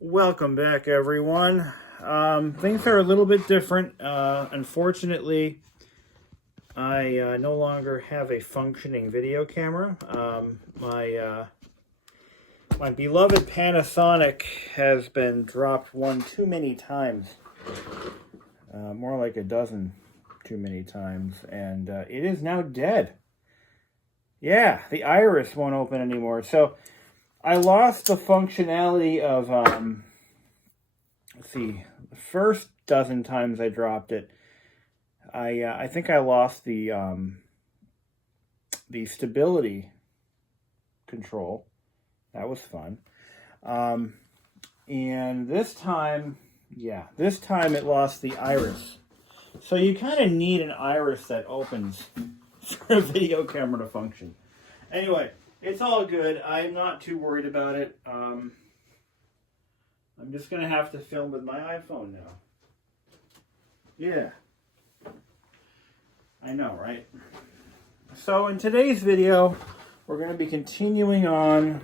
Welcome back, everyone. Things are a little bit different. Unfortunately, I no longer have a functioning video camera. My beloved Panasonic has been dropped one too many times. More like a dozen too many times. And it is now dead. Yeah, the iris won't open anymore. So I lost the functionality of, let's see, the first dozen times I dropped it, I think I lost the stability control. That was fun. And this time it lost the iris. So you kind of need an iris that opens for a video camera to function. Anyway, it's all good. I'm not too worried about it. I'm just going to have to film with my iPhone now. Yeah. I know, right? So in today's video, we're going to be continuing on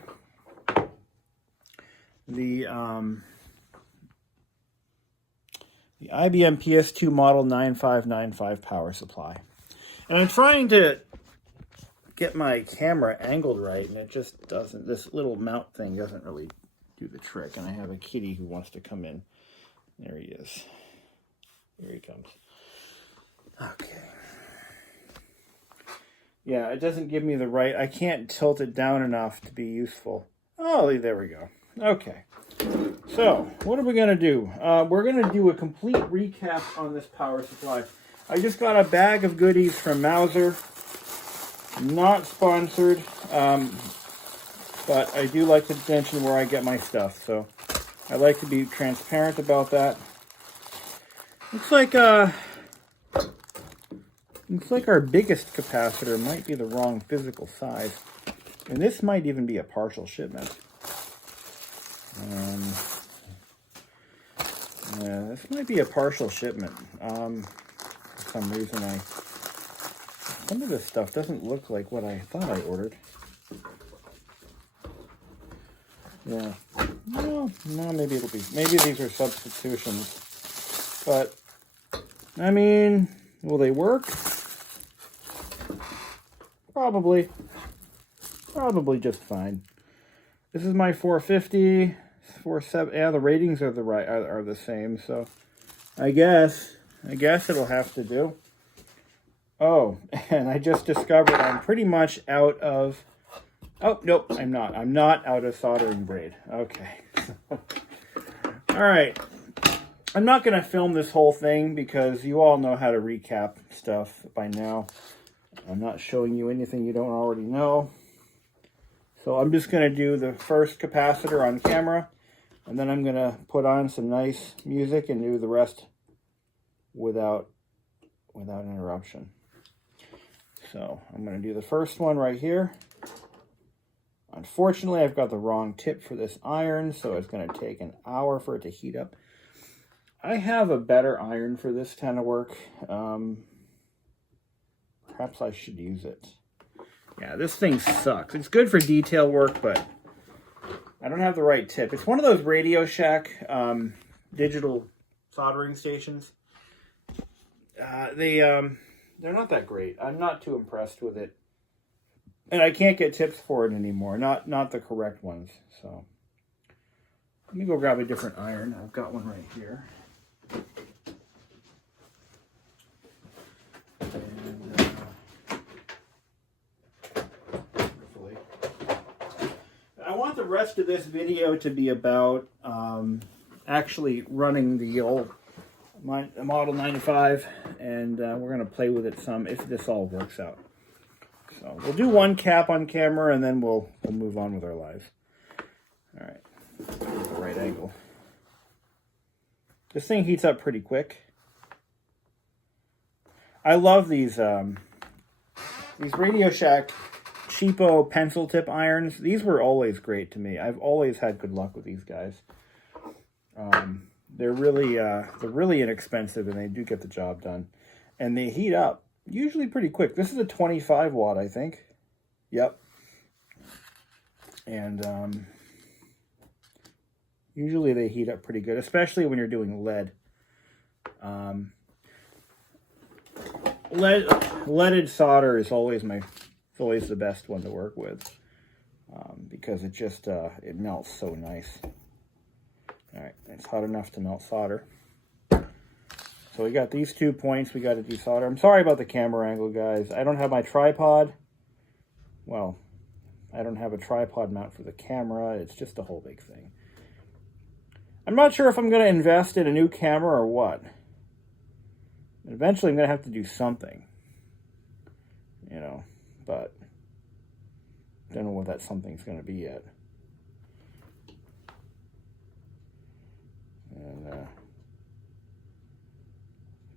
the IBM PS2 model 9595 power supply. And I'm trying to get my camera angled right, and it just doesn't. This little mount thing doesn't really do the trick. And I have a kitty who wants to come in. There he is. Here he comes. Okay. Yeah, it doesn't give me the right. I can't tilt it down enough to be useful. Oh, there we go. Okay. So, what are we going to do? We're going to do a complete recap on this power supply. I just got a bag of goodies from Mauser. Not sponsored, but I do like to mention where I get my stuff, so I like to be transparent about that. Looks like our biggest capacitor might be the wrong physical size, and this might even be a partial shipment. Yeah, this might be a partial shipment. For some reason, some of this stuff doesn't look like what I thought I ordered. Yeah. No, maybe these are substitutions. But, I mean, will they work? Probably. Probably just fine. This is my 450, 470. Yeah, the ratings are the same, so I guess it'll have to do. Oh, and I just discovered I'm pretty much out of... Oh, nope, I'm not. I'm not out of soldering braid. Okay. All right. I'm not going to film this whole thing because you all know how to recap stuff by now. I'm not showing you anything you don't already know. So I'm just going to do the first capacitor on camera, and then I'm going to put on some nice music and do the rest without interruption. So I'm going to do the first one right here. Unfortunately, I've got the wrong tip for this iron, so it's going to take an hour for it to heat up. I have a better iron for this kind of work. Perhaps I should use it. Yeah, this thing sucks. It's good for detail work, but I don't have the right tip. It's one of those Radio Shack digital soldering stations. They're not that great. I'm not too impressed with it. And I can't get tips for it anymore. Not the correct ones. So let me go grab a different iron. I've got one right here. And hopefully. I want the rest of this video to be about actually running the old Model 95, and we're going to play with it some if this all works out. So we'll do one cap on camera, and then we'll move on with our lives. All right, get the right angle. This thing heats up pretty quick. I love these Radio Shack cheapo pencil tip irons. These were always great to me. I've always had good luck with these guys. They're really inexpensive, and they do get the job done. And they heat up usually pretty quick. This is a 25 watt, I think. Yep. And Usually they heat up pretty good, especially when you're doing lead. Leaded solder is always the best one to work with, because it just it melts so nice. All right, it's hot enough to melt solder. So we got these 2 points we got to desolder. I'm sorry about the camera angle, guys. I don't have my tripod. Well, I don't have a tripod mount for the camera. It's just a whole big thing. I'm not sure if I'm going to invest in a new camera or what. Eventually I'm going to have to do something. You know, but I don't know what that something's going to be yet. And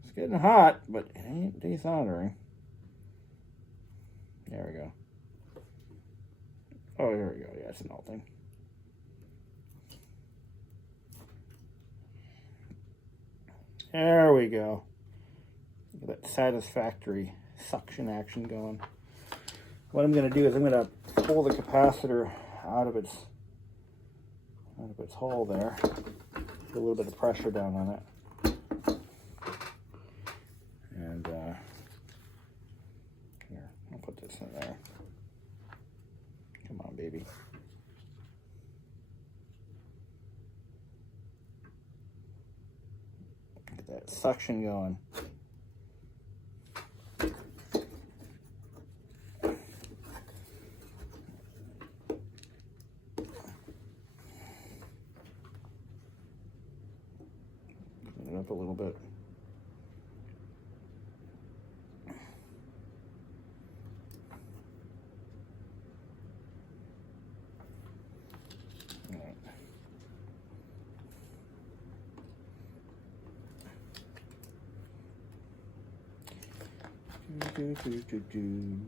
it's getting hot, but it ain't desoldering. There we go. Oh, here we go. Yeah, it's melting. There we go. Look at that satisfactory suction action going. What I'm going to do is I'm going to pull the capacitor out of its hole there. Put a little bit of pressure down on it. And here, I'll put this in there. Come on, baby. Get that suction going. Clean it up a little bit. Do.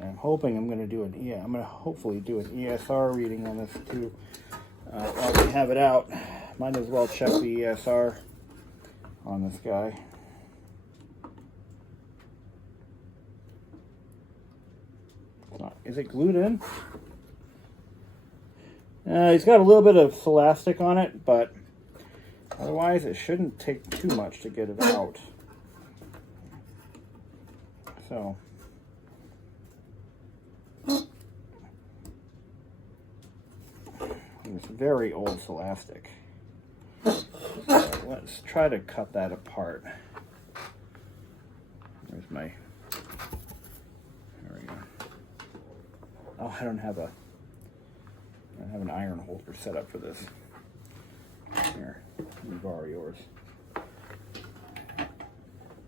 I'm hoping I'm going to do I'm going to hopefully do an ESR reading on this too. While we have it out, might as well check the ESR on this guy. Is it glued in? He's got a little bit of elastic on it, but otherwise it shouldn't take too much to get it out. So it's very old elastic. So let's try to cut that apart. There's my. There we go. Oh, I don't have an iron holder set up for this. Here, let me borrow yours.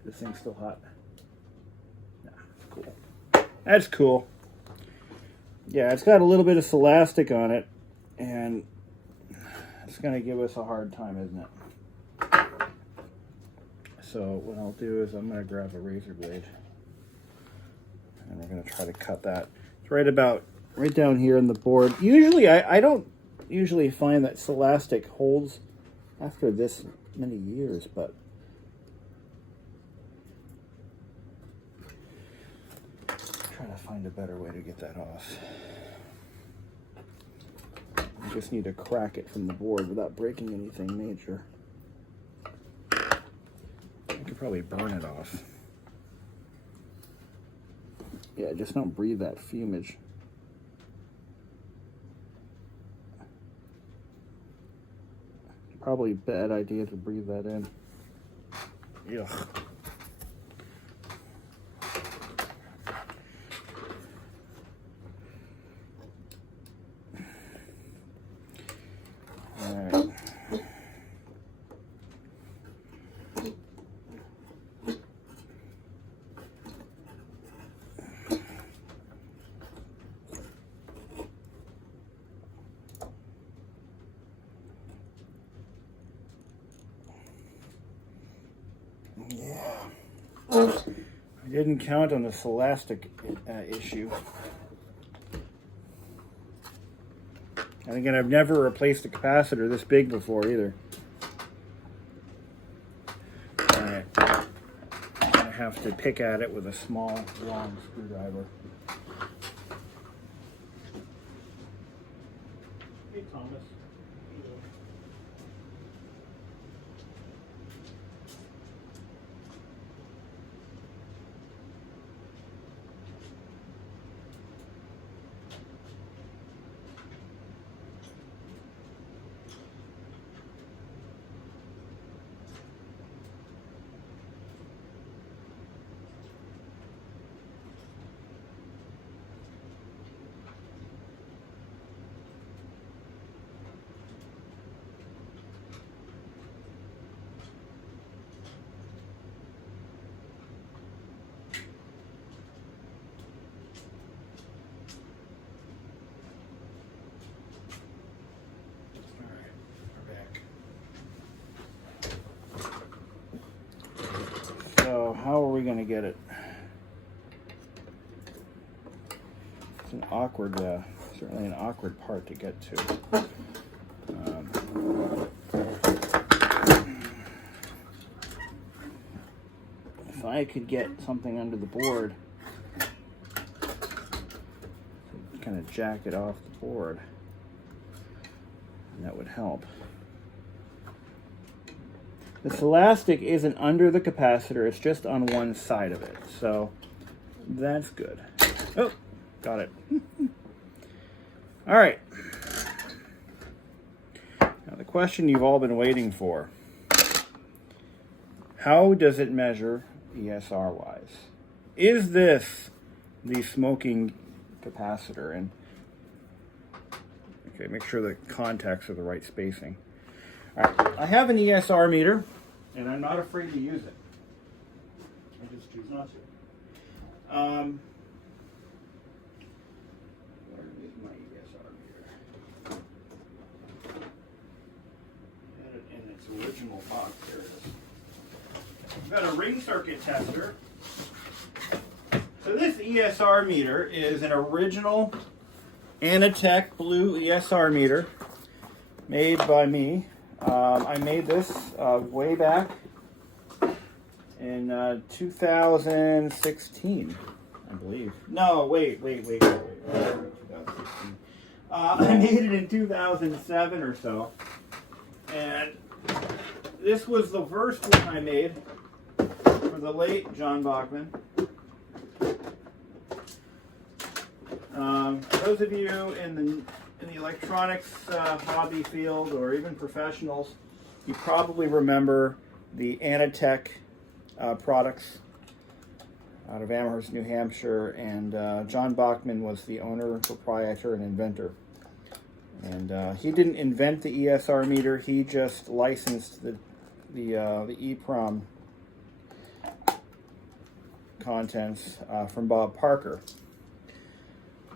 This thing's still hot. Yeah, it's cool. That's cool. Yeah, it's got a little bit of elastic on it, and it's going to give us a hard time, isn't it? So what I'll do is I'm going to grab a razor blade, and we're going to try to cut that. It's right down here in the board. Usually, I don't usually find that elastic holds after this many years, but trying to find a better way to get that off. I just need to crack it from the board without breaking anything major. I could probably burn it off. Yeah, just don't breathe that fumage. Probably a bad idea to breathe that in. Ugh. Yeah. I didn't count on the Scholastic issue. And again, I've never replaced a capacitor this big before either. Alright. I have to pick at it with a small, long screwdriver. Hey, Thomas. So how are we going to get it? It's an awkward, certainly an awkward part to get to. If I could get something under the board, kind of jack it off the board, that would help. This elastic isn't under the capacitor, it's just on one side of it, so that's good. Oh, got it. All right. Now the question you've all been waiting for. How does it measure ESR-wise? Is this the smoking capacitor? And okay, make sure the contacts are the right spacing. All right, I have an ESR meter, and I'm not afraid to use it. I just choose not to. Where is my ESR meter? I had it in its original box. There it is. I've got a ring circuit tester. So this ESR meter is an original Anatech blue ESR meter made by me. I made this way back in 2016, I believe. No, wait. 2016. I made it in 2007 or so. And this was the first one I made for the late John Bachman. Those of you in the electronics hobby field, or even professionals, you probably remember the Anatech products out of Amherst, New Hampshire, and John Bachman was the owner, proprietor, and inventor. And he didn't invent the ESR meter; he just licensed the EEPROM contents from Bob Parker.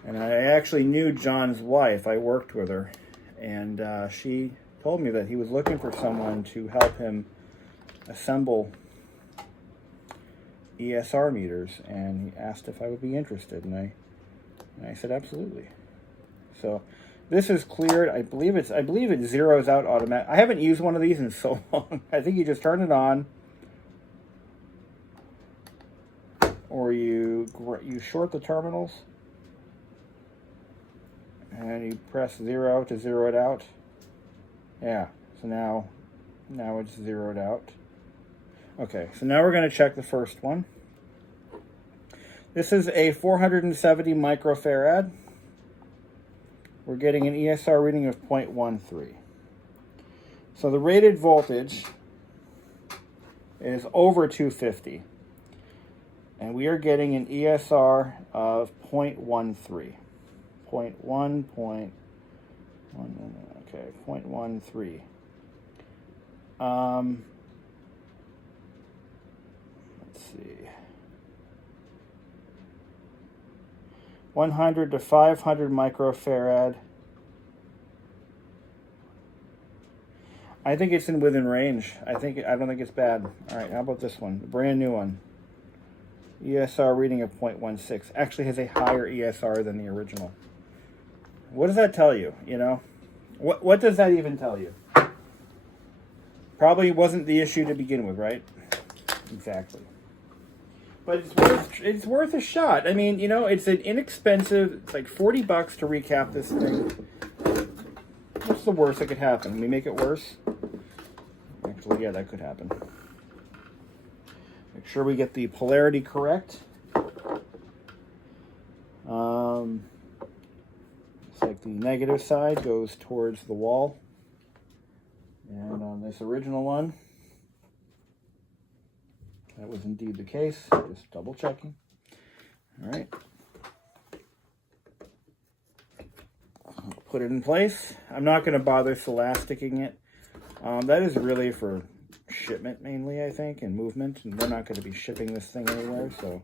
And I actually knew John's wife. I worked with her, and she told me that he was looking for someone to help him assemble ESR meters, and he asked if I would be interested, and I said absolutely. So this is cleared. I believe it zeroes out automatic. I haven't used one of these in so long. I think you just turn it on, or you short the terminals, and you press 0 to zero it out. Yeah, so now it's zeroed out. Okay, so now we're going to check the first one. This is a 470 microfarad. We're getting an ESR reading of 0.13. So the rated voltage is over 250. And we are getting an ESR of 0.13. 0.13. Let's see. 100 to 500 microfarad. I think it's within range. I don't think it's bad. All right, how about this one? The brand new one. ESR reading of 0.16. Actually has a higher ESR than the original. What does that tell you, you know? What does that even tell you? Probably wasn't the issue to begin with, right? Exactly. But it's worth a shot. I mean, you know, it's an inexpensive, it's like 40 bucks to recap this thing. What's the worst that could happen? Can we make it worse? Actually, yeah, that could happen. Make sure we get the polarity correct. It's like the negative side goes towards the wall. And on this original one, that was indeed the case. Just double checking. All right. Put it in place. I'm not going to bother elasticing it. That is really for shipment mainly, I think, and movement. And we're not going to be shipping this thing anywhere. So,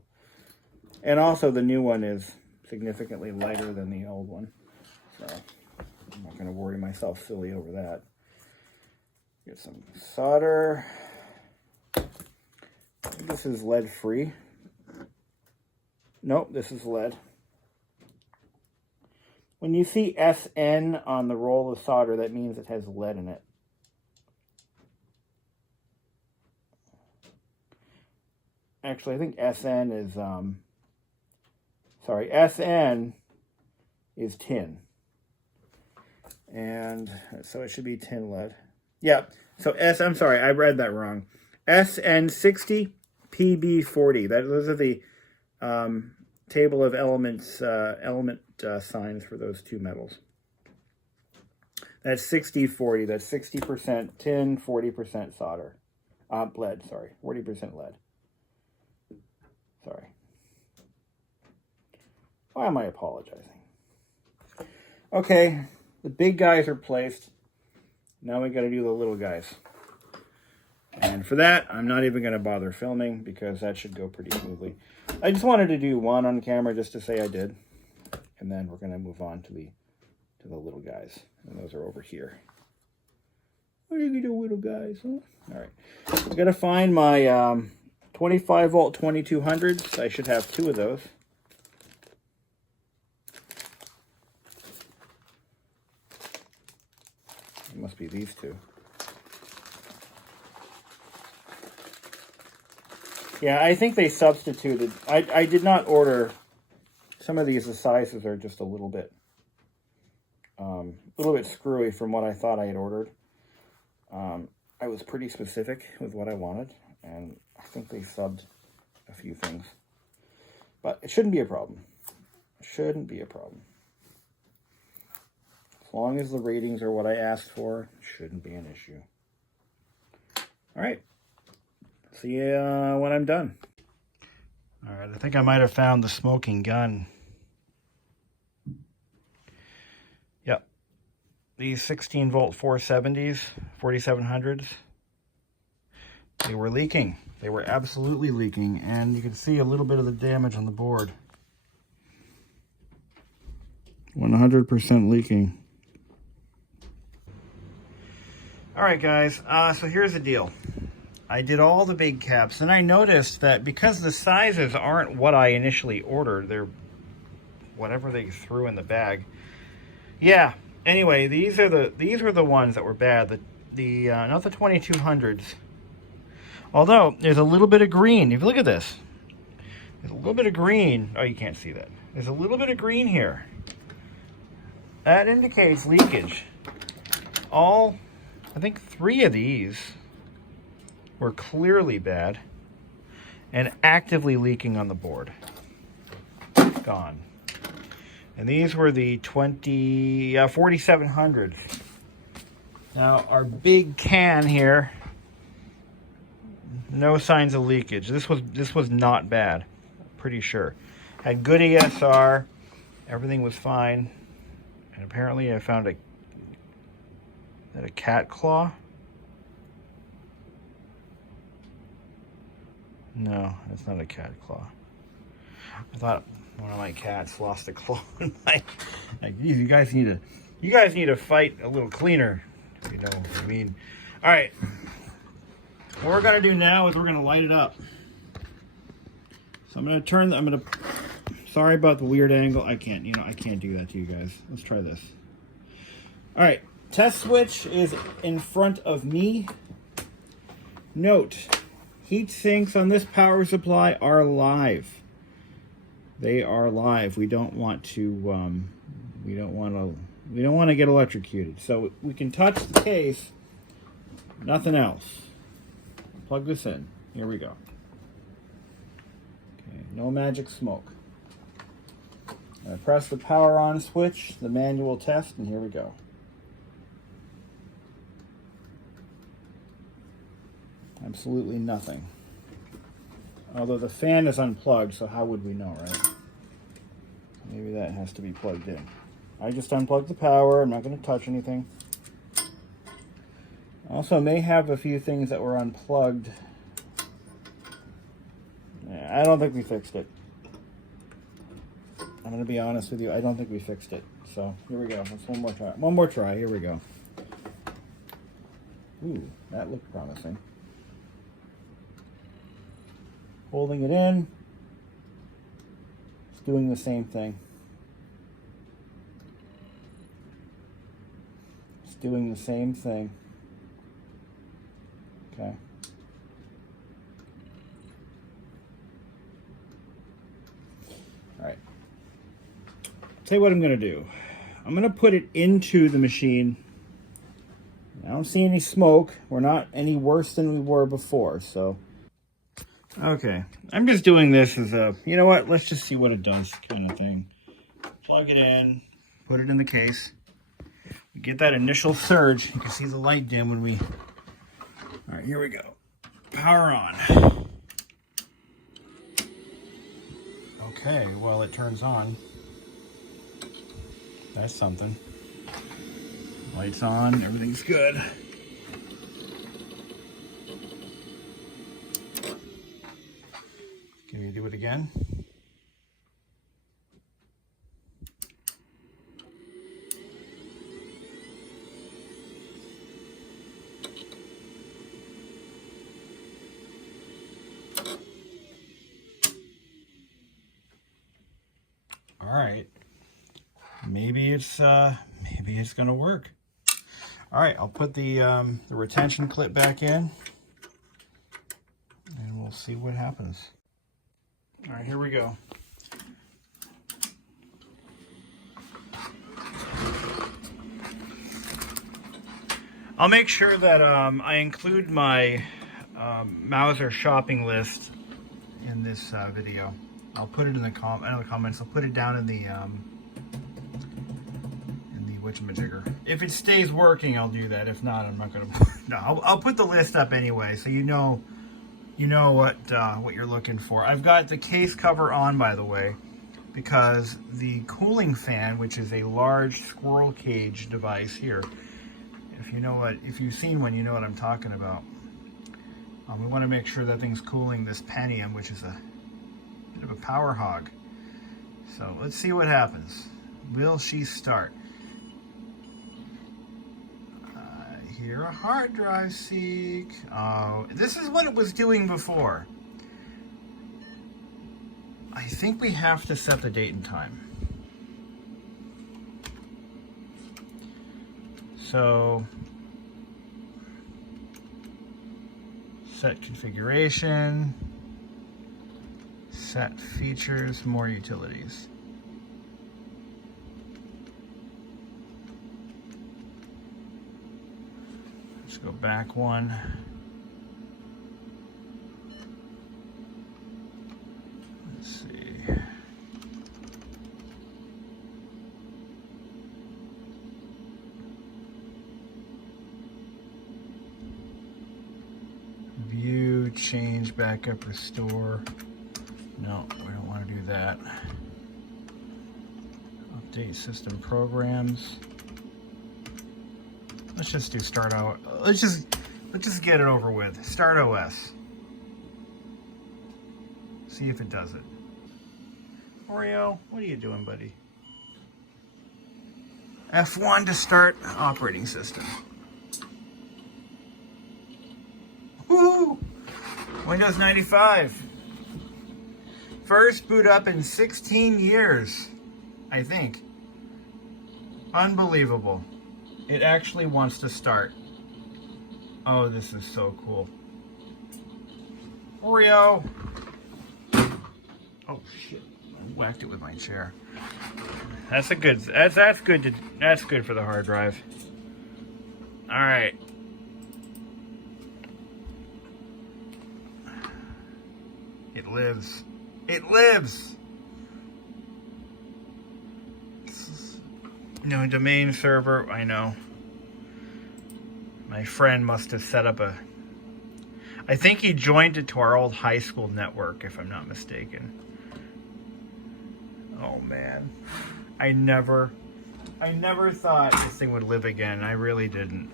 and also the new one is significantly lighter than the old one. So I'm not going to worry myself silly over that. Get some solder. This is lead free. Nope, this is lead. When you see SN on the roll of solder, that means it has lead in it. Actually, I think SN is, SN is tin. And so it should be tin lead. Yeah, so I'm sorry, I read that wrong. SN60, PB40. Those are the table of elements, signs for those two metals. That's 60-40. That's 60% tin, 40% solder. Lead, sorry. 40% lead. Sorry. Why am I apologizing? Okay, the big guys are placed. Now we got to do the little guys. And for that, I'm not even going to bother filming because that should go pretty smoothly. I just wanted to do one on camera just to say I did. And then we're going to move on to the little guys. And those are over here. What are you the little guys, huh? All right. I got to find my 25 volt 2200s. I should have two of those. It must be these two. Yeah, I think they substituted. I did not order. Some of these, the sizes are just a little bit screwy from what I thought I had ordered. I was pretty specific with what I wanted, and I think they subbed a few things. But it shouldn't be a problem. It shouldn't be a problem. As long as the ratings are what I asked for, it shouldn't be an issue. All right. See you when I'm done. All right, I think I might have found the smoking gun. Yep. These 16 volt 470s, 4700s, they were leaking. They were absolutely leaking, and you can see a little bit of the damage on the board. 100% leaking. All right, guys, so here's the deal. I did all the big caps, and I noticed that because the sizes aren't what I initially ordered, they're whatever they threw in the bag. Yeah, anyway, these were the ones that were bad. Not the 2200s. Although, there's a little bit of green. If you look at this, there's a little bit of green. Oh, you can't see that. There's a little bit of green here. That indicates leakage. I think 3 of these were clearly bad and actively leaking on the board. Gone. And these were the 4700s. Now, our big can here, no signs of leakage. This was not bad, pretty sure. Had good ESR, everything was fine. And apparently I found a cat claw. No, it's not a cat claw. I thought one of my cats lost a claw. Like, you guys need to fight a little cleaner, if you know what I mean. All right. What we're gonna do now is we're gonna light it up. So I'm gonna sorry about the weird angle. I can't do that to you guys. Let's try this. All right, test switch is in front of me. Note, heat sinks on this power supply are live. They are live. We don't want to get electrocuted. So we can touch the case, nothing else. Plug this in. Here we go. Okay, no magic smoke. I press the power on switch, the manual test, and here we go. Absolutely nothing. Although the fan is unplugged, so how would we know, right? Maybe that has to be plugged in. I just unplugged the power. I'm not going to touch anything. Also, may have a few things that were unplugged. Yeah, I don't think we fixed it. I'm going to be honest with you. I don't think we fixed it. So, here we go. Let's one more try. One more try. Here we go. Ooh, that looked promising. Holding it in. It's doing the same thing. It's doing the same thing. Okay. All right. Tell you what I'm going to do. I'm going to put it into the machine. I don't see any smoke. We're not any worse than we were before, so. Okay. I'm just doing this as a, you know what, let's just see what it does kind of thing. Plug it in, put it in the case. We get that initial surge. You can see the light dim when we, all right, here we go. Power on. Okay, well, it turns on. That's something. Lights on, everything's good. Can you do it again? All right. Maybe it's gonna work. All right, I'll put the retention clip back in, and we'll see what happens. All right, here we go. I'll make sure that I include my Mauser shopping list in this video. I'll put it in the comments. I'll put it down in the whatchamajigger. If it stays working, I'll do that. If not, I'm not gonna. No, I'll put the list up anyway, so you know what you're looking for. I've got the case cover on, by the way, because the cooling fan, which is a large squirrel cage device here, if you've seen one, you know what I'm talking about. We want to make sure that thing's cooling this Pentium, which is a bit of a power hog. So let's see what happens. Will she start? Here, a hard drive seek. Oh, this is what it was doing before. I think we have to set the date and time. So, set configuration, set features, more utilities. Let's go back one. Let's see. View, change, backup, restore. No, we don't want to do that. Update system programs. Let's just do start OS. Let's just get it over with. Start OS. See if it does it. Oreo, what are you doing, buddy? F1 to start operating system. Windows 95. First boot up in 16 years, I think. Unbelievable. It actually wants to start. Oh, this is so cool. Oreo. Oh shit! I whacked it with my chair. That's a good. That's good. That's good for the hard drive. All right. It lives. It lives. No domain server. I know. My friend must have set up a... I think he joined it to our old high school network, if I'm not mistaken. Oh, man. I never thought this thing would live again. I really didn't.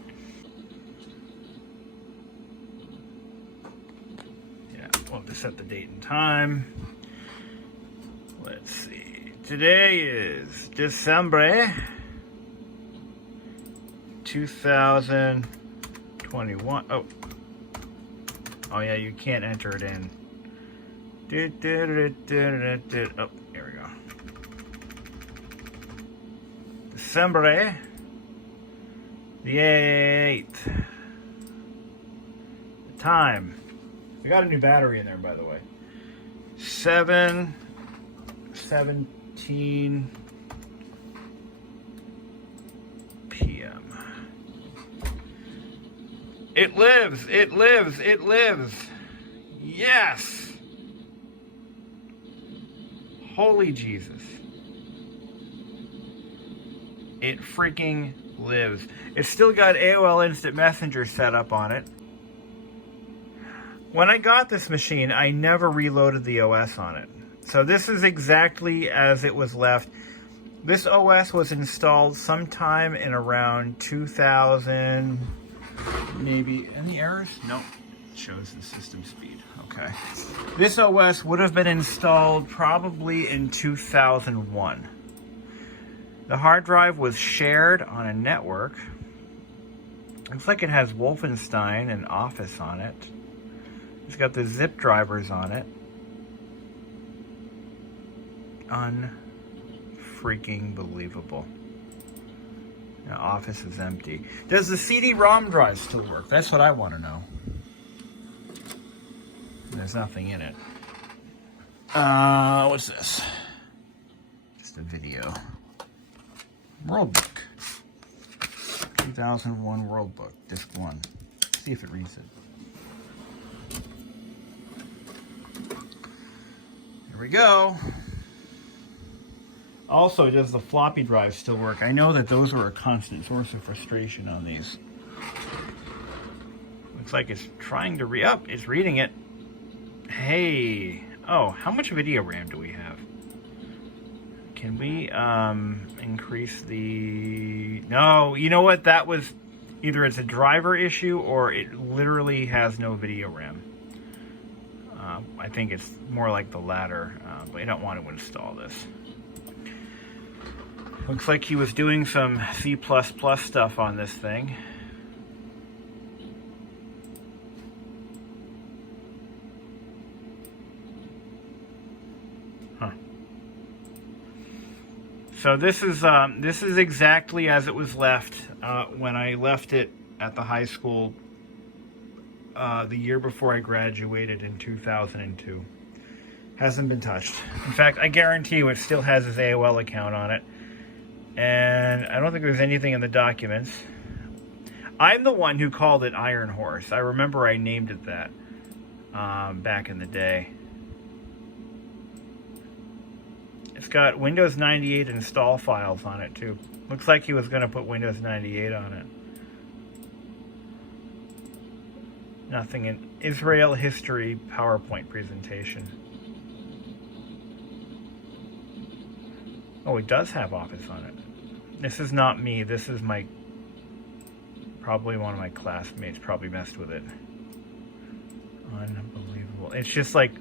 Yeah, we'll have to set the date and time. Let's see. Today is December 2021. Oh yeah, you can't enter it in. Oh, here we go. December the 8th. The time. We got a new battery in there, by the way. 7:17 p.m. It lives, it lives, it lives. Yes. Holy Jesus. It freaking lives. It's still got AOL Instant Messenger set up on it. When I got this machine, I never reloaded the OS on it. So this is exactly as it was left. This OS was installed sometime in around 2000... Maybe any errors? Nope. It shows the system speed. Okay. This OS would have been installed probably in 2001. The hard drive was shared on a network. Looks like it has Wolfenstein and Office on it. It's got the zip drivers on it. Unfreaking believable. The Office is empty. Does the CD-ROM drive still work? That's what I want to know. There's nothing in it. What's this? Just a video. World Book. 2001 World Book, Disc 1. Let's see if it reads it. Here we go. Also, does the floppy drive still work? I know that those were a constant source of frustration on these. Looks like it's trying to re-up. It's reading it. Hey. Oh, how much video RAM do we have? Can we increase the... No, you know what? That was... Either it's a driver issue or it literally has no video RAM. I think it's more like the latter, but I don't want to install this. Looks like he was doing some C++ stuff on this thing. Huh. So this is exactly as it was left when I left it at the high school the year before I graduated in 2002. Hasn't been touched. In fact, I guarantee you it still has his AOL account on it. And I don't think there's anything in the documents. I'm the one who called it Iron Horse. I remember I named it that back in the day. It's got Windows 98 install files on it too. Looks like he was going to put Windows 98 on it. Nothing in Israel history PowerPoint presentation. Oh, it does have Office on it. This is not me. This is my... Probably one of my classmates probably messed with it. Unbelievable. It's just like...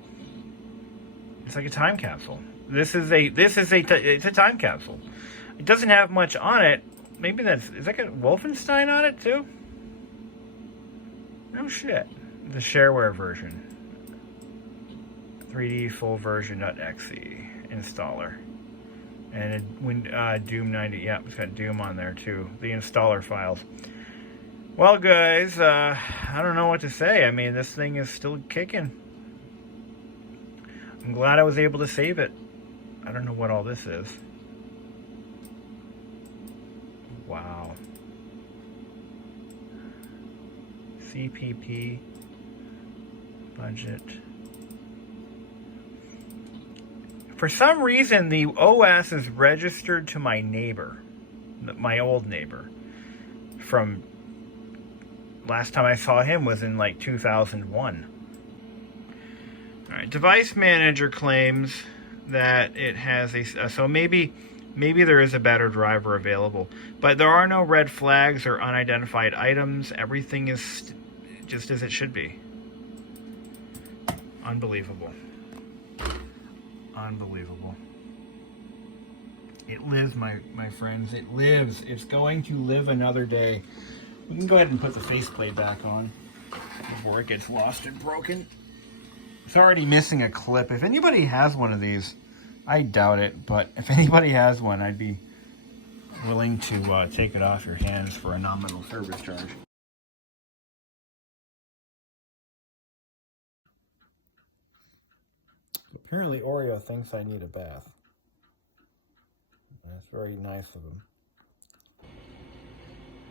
It's like a time capsule. It's a time capsule. It doesn't have much on it. Maybe that's... Is that got Wolfenstein on it too? No shit. The shareware version. 3D full version.exe installer. And when Doom 90, yeah, it's got Doom on there too. The installer files. Well, guys, I don't know what to say. I mean, this thing is still kicking. I'm glad I was able to save it. I don't know what all this is. Wow. CPP budget. For some reason, the OS is registered to my neighbor, my old neighbor. From last time I saw him was in like 2001. All right, device manager claims that it has a, so maybe there is a better driver available, but there are no red flags or unidentified items. Everything is just as it should be. Unbelievable. Unbelievable. It lives, my friends. It lives. It's going to live another day. We can go ahead and put the faceplate back on before it gets lost and broken. It's already missing a clip. If anybody has one of these, I doubt it, but if anybody has one, I'd be willing to take it off your hands for a nominal service charge. Apparently Oreo thinks I need a bath. That's very nice of him.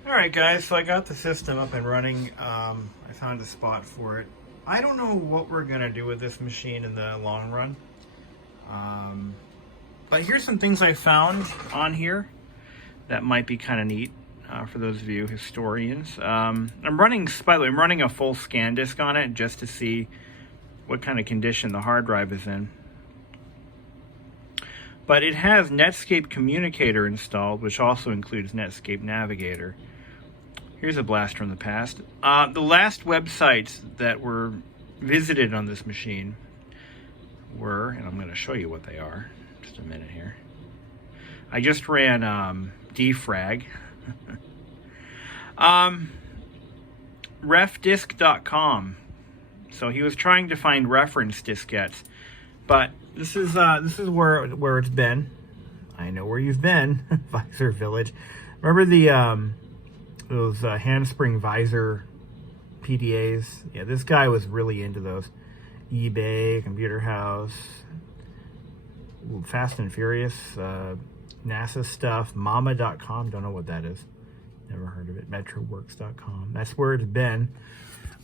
Alright guys, so I got the system up and running. I found a spot for it. I don't know what we're going to do with this machine in the long run. But here's some things I found on here that might be kind of neat for those of you historians. I'm running, by the way, I'm running a full scan disk on it just to see what kind of condition the hard drive is in. But it has Netscape Communicator installed, which also includes Netscape Navigator. Here's a blast from the past. The last websites that were visited on this machine were, and I'm going to show you what they are, just a minute here. I just ran defrag. Refdisk.com. So he was trying to find reference diskettes, but this is where it's been. I know where you've been, Visor Village. Remember the those handspring visor PDAs? Yeah, this guy was really into those. eBay, Computer House, Fast and Furious, NASA stuff, Mama.com. Don't know what that is. Never heard of it. Metroworks.com. That's where it's been.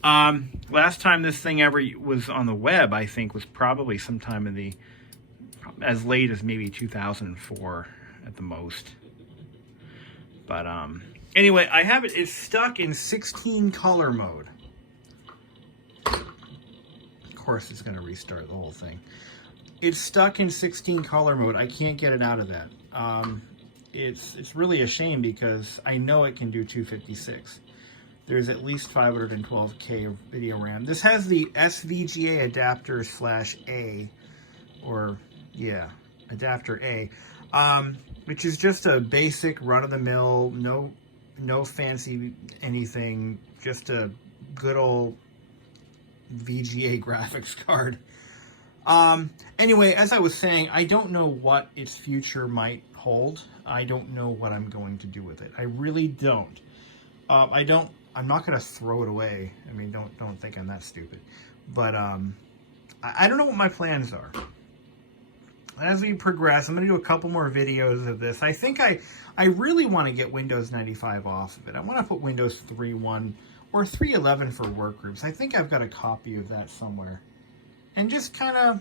Last time this thing ever was on the web, I think, was probably sometime in the, as late as maybe 2004 at the most. But anyway, I have it. It's stuck in 16 color mode. Of course, it's going to restart the whole thing. It's stuck in 16 color mode. I can't get it out of that. It's really a shame because I know it can do 256. There's at least 512K video RAM. This has the SVGA adapter /A, or yeah, adapter A, which is just a basic run-of-the-mill, no fancy anything, just a good old VGA graphics card. Anyway, as I was saying, I don't know what its future might hold. I don't know what I'm going to do with it. I really don't. I'm not going to throw it away. I mean, don't think I'm that stupid. But I don't know what my plans are. As we progress, I'm going to do a couple more videos of this. I think I really want to get Windows 95 off of it. I want to put Windows 3.1 or 3.11 for workgroups. I think I've got a copy of that somewhere. And just kind of,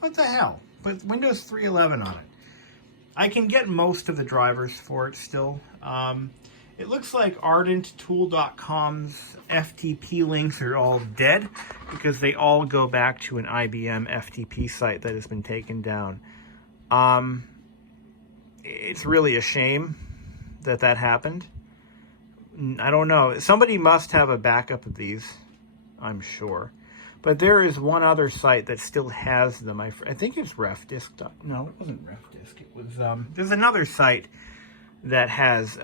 what the hell? Put Windows 3.11 on it. I can get most of the drivers for it still. It looks like ArdentTool.com's FTP links are all dead because they all go back to an IBM FTP site that has been taken down. It's really a shame that happened. I don't know. Somebody must have a backup of these, I'm sure. But there is one other site that still has them. I think it's Refdisk. No, it wasn't Refdisk. It was, there's another site that has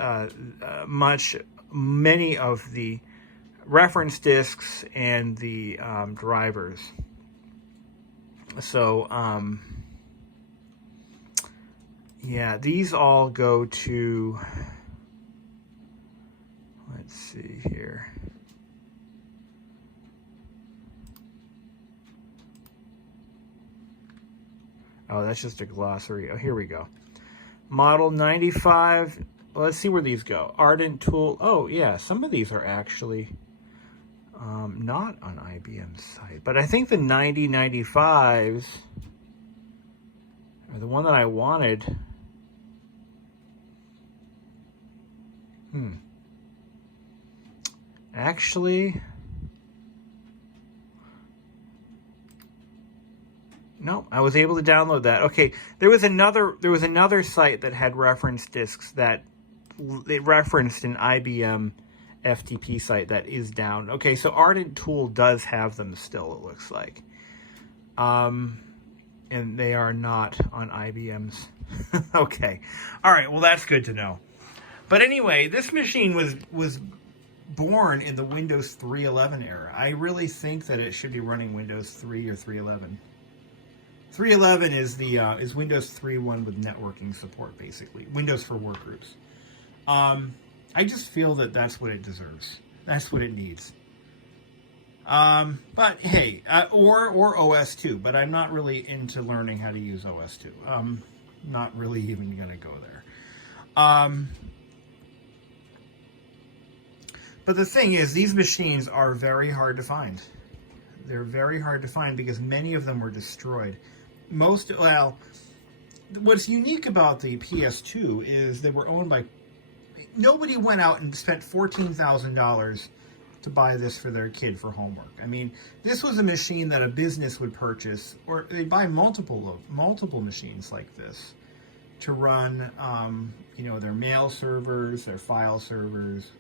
many of the reference disks and the drivers. So, yeah, these all go to, let's see here. Oh, that's just a glossary. Oh, here we go. Model 95. Let's see where these go. Ardent Tool. Oh, yeah, some of these are actually not on IBM's site. But I think the 9095s are the one that I wanted. Actually, no, I was able to download that. Okay, there was another site that had reference disks that it referenced an IBM FTP site that is down. Okay, so Ardent Tool does have them still, it looks like. And they are not on IBM's. Okay. All right, well, that's good to know. But anyway, this machine was born in the Windows 3.11 era. I really think that it should be running Windows 3 or 3.11. 3.11 is the is Windows 3.1 with networking support, basically. Windows for workgroups. I just feel that that's what it deserves. That's what it needs. But hey, or OS 2. But I'm not really into learning how to use OS 2. Not really even gonna go there. But the thing is, these machines are very hard to find. They're very hard to find because many of them were destroyed. Well, what's unique about the PS2 is they were owned by... Nobody went out and spent $14,000 to buy this for their kid for homework. I mean, this was a machine that a business would purchase, or they'd buy multiple machines like this to run, their mail servers, their file servers,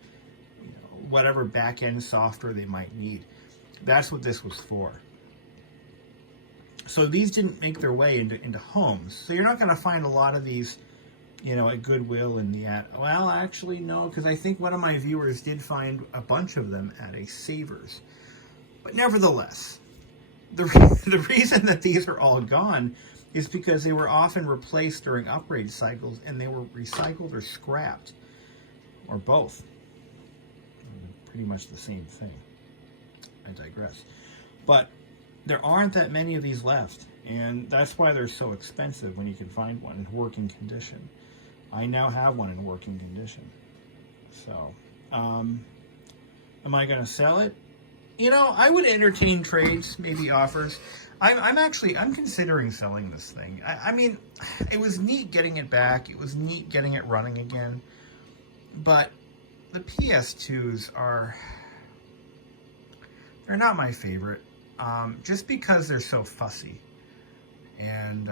whatever back-end software they might need. That's what this was for. So these didn't make their way into homes. So you're not going to find a lot of these, at Goodwill and well, actually, no, because I think one of my viewers did find a bunch of them at a Savers. But nevertheless, the reason that these are all gone is because they were often replaced during upgrade cycles and they were recycled or scrapped, or both. Pretty much the same thing. I digress. But there aren't that many of these left, and that's why they're so expensive when you can find one in working condition. I now have one in working condition. So, am I going to sell it? I would entertain trades, maybe offers. I'm considering selling this thing. I mean, it was neat getting it back. It was neat getting it running again. But the PS2s they're not my favorite, just because they're so fussy. And,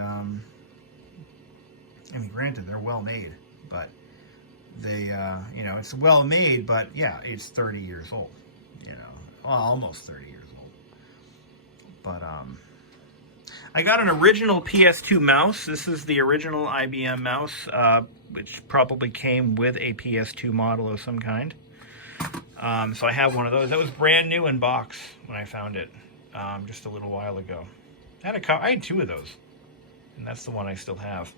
granted, they're well made, but they, it's well made, but yeah, it's 30 years old, almost 30 years old. But, I got an original PS2 mouse. This is the original IBM mouse, which probably came with a PS2 model of some kind. So I have one of those. That was brand new in box when I found it just a little while ago. I had two of those, and that's the one I still have.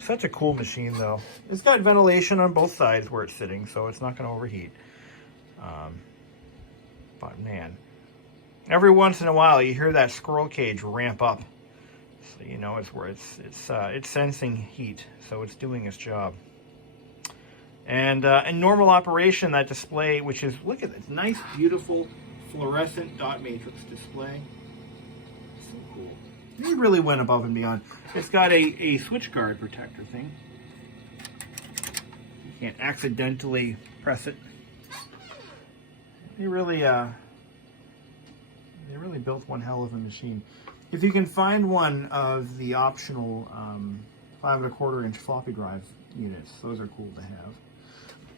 Such a cool machine, though. It's got ventilation on both sides where it's sitting, so it's not going to overheat. But man, every once in a while you hear that squirrel cage ramp up, so it's where it's sensing heat, so it's doing its job. And in normal operation, that display, which is, look at this nice, beautiful fluorescent dot matrix display. So cool. They really went above and beyond. It's got a switch guard protector thing. You can't accidentally press it. They really built one hell of a machine. If you can find one of the optional 5.25-inch floppy drive units, those are cool to have.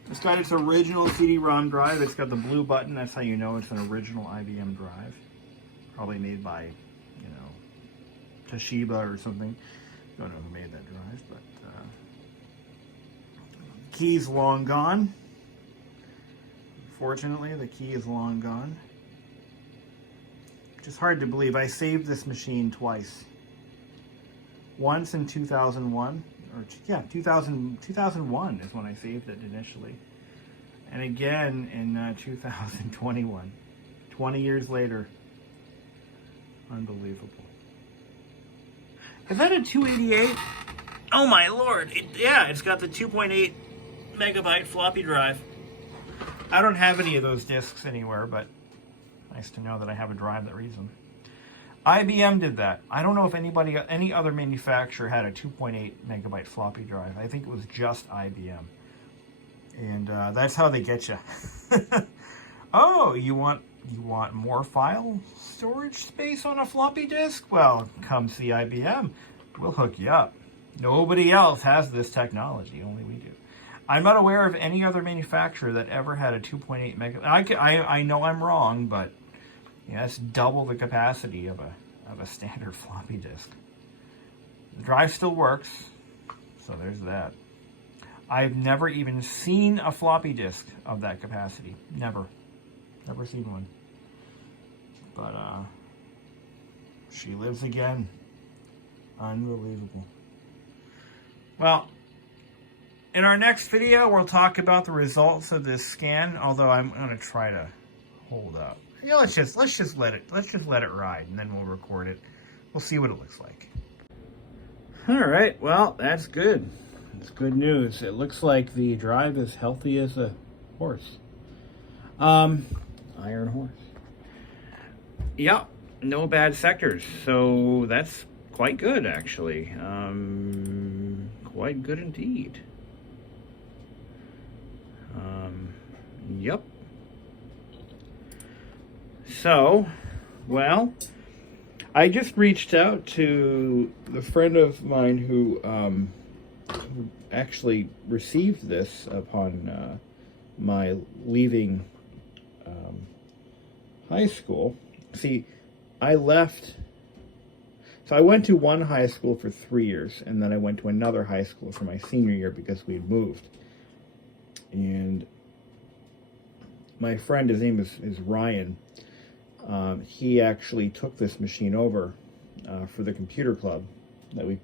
It's got its original CD-ROM drive. It's got the blue button. That's how you know it's an original IBM drive. Probably made by, Toshiba or something. Don't know who made that drive, but key's long gone. Fortunately, the key is long gone. Just hard to believe. I saved this machine twice. Once in 2001, or yeah, 2001 is when I saved it initially. And again in 2021, 20 years later. Unbelievable. Is that a 288? Oh my lord. Yeah, it's got the 2.8 megabyte floppy drive. I don't have any of those discs anywhere, but nice to know that I have a drive that reads them. IBM did that. I don't know if any other manufacturer had a 2.8 megabyte floppy drive. I think it was just IBM. And that's how they get you. Oh, you want more file storage space on a floppy disk? Well, come see IBM. We'll hook you up. Nobody else has this technology. Only we do. I'm not aware of any other manufacturer that ever had a 2.8 megabyte. I know I'm wrong, but yeah, that's double the capacity of a standard floppy disk. The drive still works, so there's that. I've never even seen a floppy disk of that capacity. Never seen one. But she lives again. Unbelievable. Well, in our next video, we'll talk about the results of this scan. Although I'm going to try to hold up. Yeah, let's just let it ride, and then we'll record it. We'll see what it looks like. All right. Well, that's good. It's good news. It looks like the drive is healthy as a horse. Iron horse. Yep. No bad sectors. So that's quite good, actually. Quite good indeed. Yep. So, well, I just reached out to the friend of mine who actually received this upon my leaving high school. See, I left. So I went to one high school for 3 years, and then I went to another high school for my senior year because we had moved. And my friend, his name is Ryan, he actually took this machine over for the computer club that I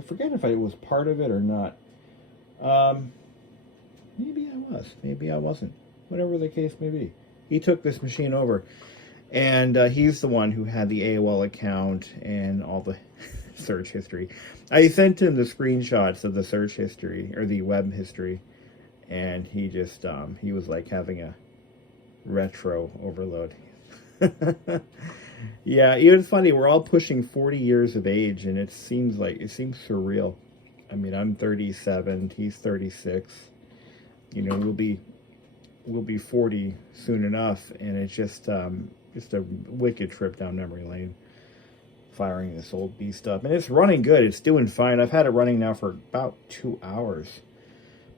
forget if I was part of it or not. Maybe I was, maybe I wasn't. Whatever the case may be. He took this machine over, and he's the one who had the AOL account and all the search history. I sent him the screenshots of the search history, or the web history, and he just, he was like having a retro overload. Yeah, it was funny. We're all pushing 40 years of age, and it seems surreal. I mean, I'm 37, he's 36. You know, we'll be 40 soon enough, and it's just a wicked trip down memory lane, firing this old beast up. And it's running good. It's doing fine. I've had it running now for about 2 hours,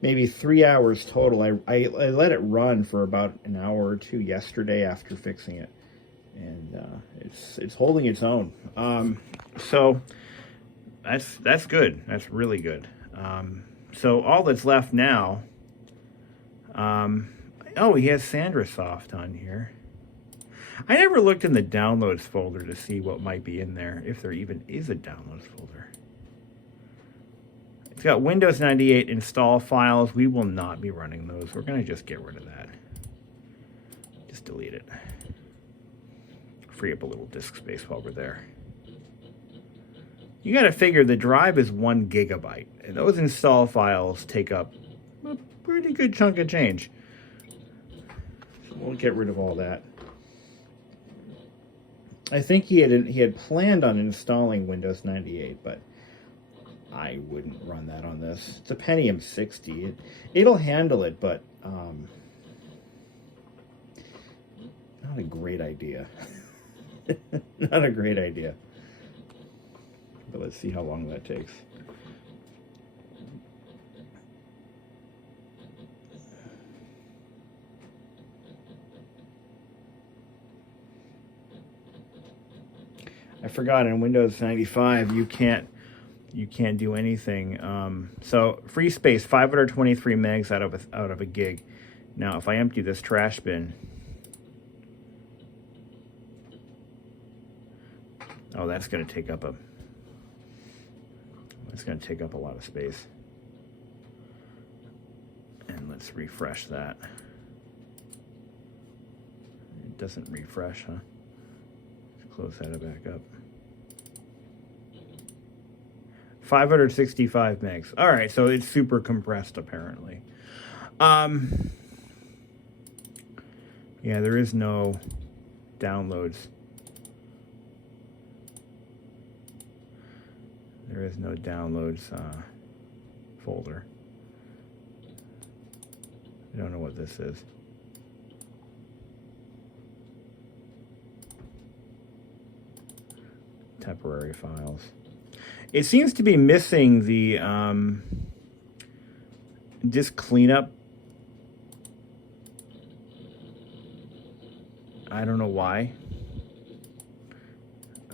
maybe 3 hours total. I let it run for about an hour or two yesterday after fixing it, and it's holding its own. So that's good. That's really good. So all that's left now. Oh, he has SandraSoft on here. I never looked in the downloads folder to see what might be in there, if there even is a downloads folder. It's got Windows 98 install files. We will not be running those. We're going to just get rid of that. Just delete it. Free up a little disk space while we're there. You got to figure the drive is 1 gigabyte, and those install files take up a pretty good chunk of change. So we'll get rid of all that. I think he had planned on installing Windows 98, but I wouldn't run that on this. It's a Pentium 60. It'll handle it, but not a great idea. Not a great idea. But let's see how long that takes. I forgot, in Windows 95 you can't do anything. So free space 523 megs out of a gig. Now if I empty this trash bin, Oh, that's going to take up a... It's going to take up a lot of space. And let's refresh that. It doesn't refresh, huh? Let's close that back up. 565 megs. All right, so it's super compressed apparently. Yeah, there is no downloads. There is no downloads folder. I don't know what this is. Temporary files. It seems to be missing the disk cleanup. I don't know why.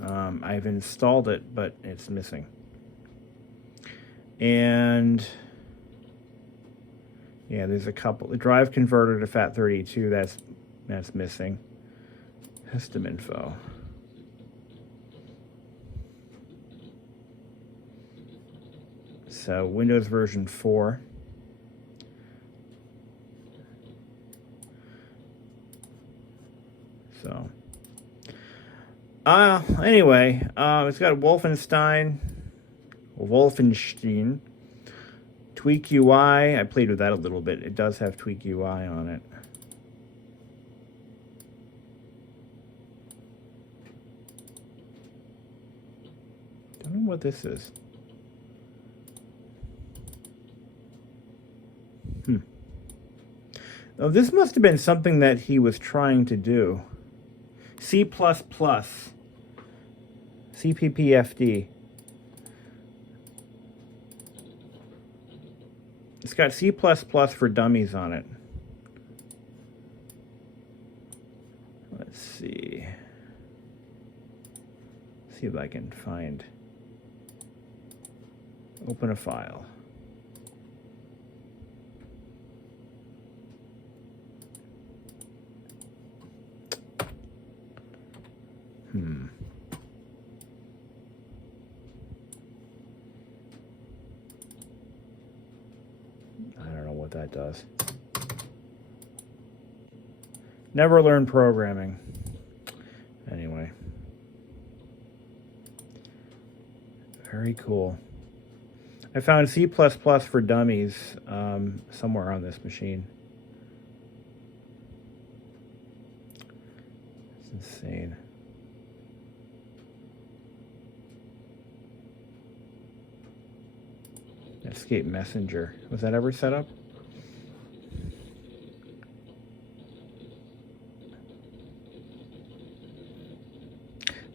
I've installed it, but it's missing. And yeah, there's a couple. The drive converter to FAT32, that's missing. Custom info. So Windows version 4. So anyway, it's got Wolfenstein, Tweak UI. I played with that a little bit. It does have Tweak UI on it. Don't know what this is. Oh, this must have been something that he was trying to do. C++, CPPFD. It's got C++ for dummies on it. Let's see. See if I can find. Open a file. I don't know what that does. Never learned programming. Anyway. Very cool. I found C++ for dummies somewhere on this machine. It's insane. Escape Messenger. Was that ever set up?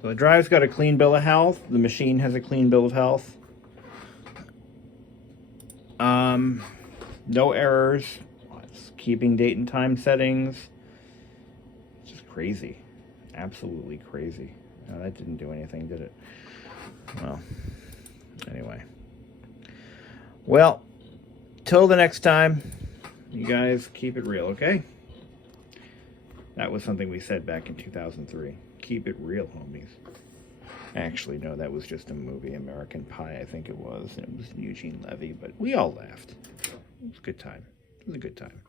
So the drive's got a clean bill of health. The machine has a clean bill of health. No errors. It's keeping date and time settings. It's just crazy. Absolutely crazy. No, that didn't do anything, did it? Well, anyway. Well, till the next time, you guys keep it real, okay? That was something we said back in 2003. Keep it real, homies. Actually, no, that was just a movie, American Pie, I think it was. It was Eugene Levy, but we all laughed. It was a good time. It was a good time.